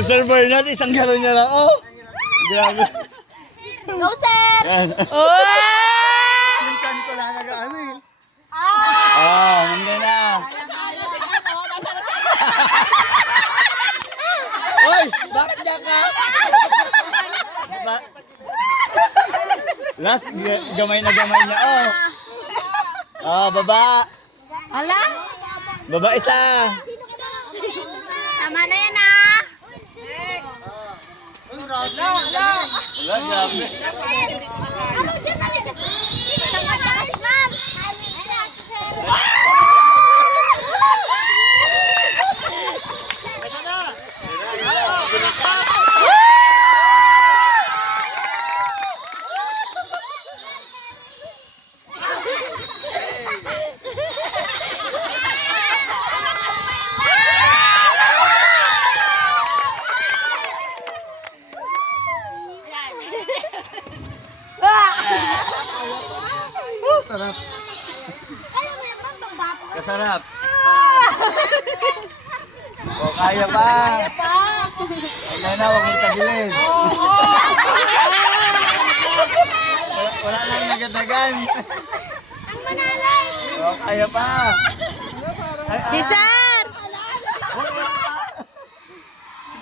Si Sir Bernard, isang gano'n niya lang. Oh! Grabe. Go, sir! Oh! Yung chan ko lang nag-ano eh. Ah, hindi na. Hoy! Bakit niya ka? Last, gamay na gamay niya. Oh! Oh, baba. Ala? Baba isa. Tama na yan ah. Wala, grabe. Sarap. Kasarap. O, kaya pa. Kaya na, huwag mong tagilid. Wala lang nagadagan. O, kaya pa. Si Sir!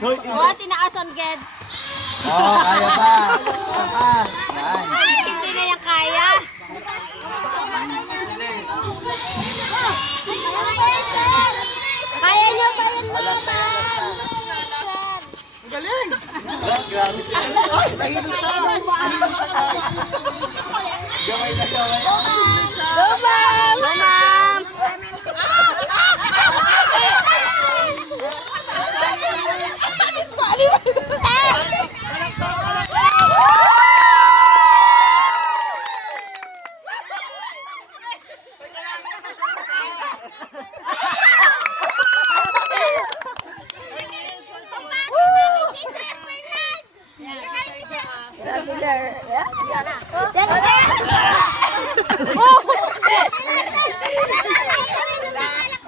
Hoy, Oh, tinaasan ged. o, kaya pa. Kaya pa. Yan. Hindi na yan kaya. Kaya niyo pa yun, mama. Galing! Grabe siya. Ay, nahilo siya. Nahilo siya, guys. Gamay na gamay. Go, ma'am! Go, ma'am!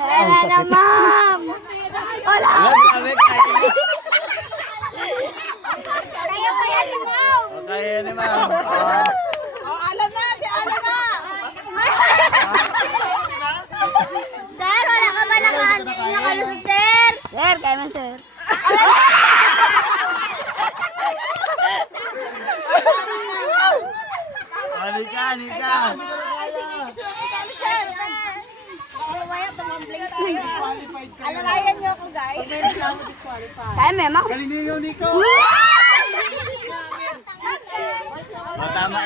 Wala na, ma'am! Wala! Wala, grabe. Kaya na. Kaya pa yan, ma'am! O, kaya na, ma'am. Oh, alam na, si Alan na. Sir, wala ka ba nakalusot, sir? Sir, kaya man, sir. Halika, halika. Mamaya tumambling tayo. Alalayan niyo ako guys. Kaya, ma'am. Galing niyo, Nico.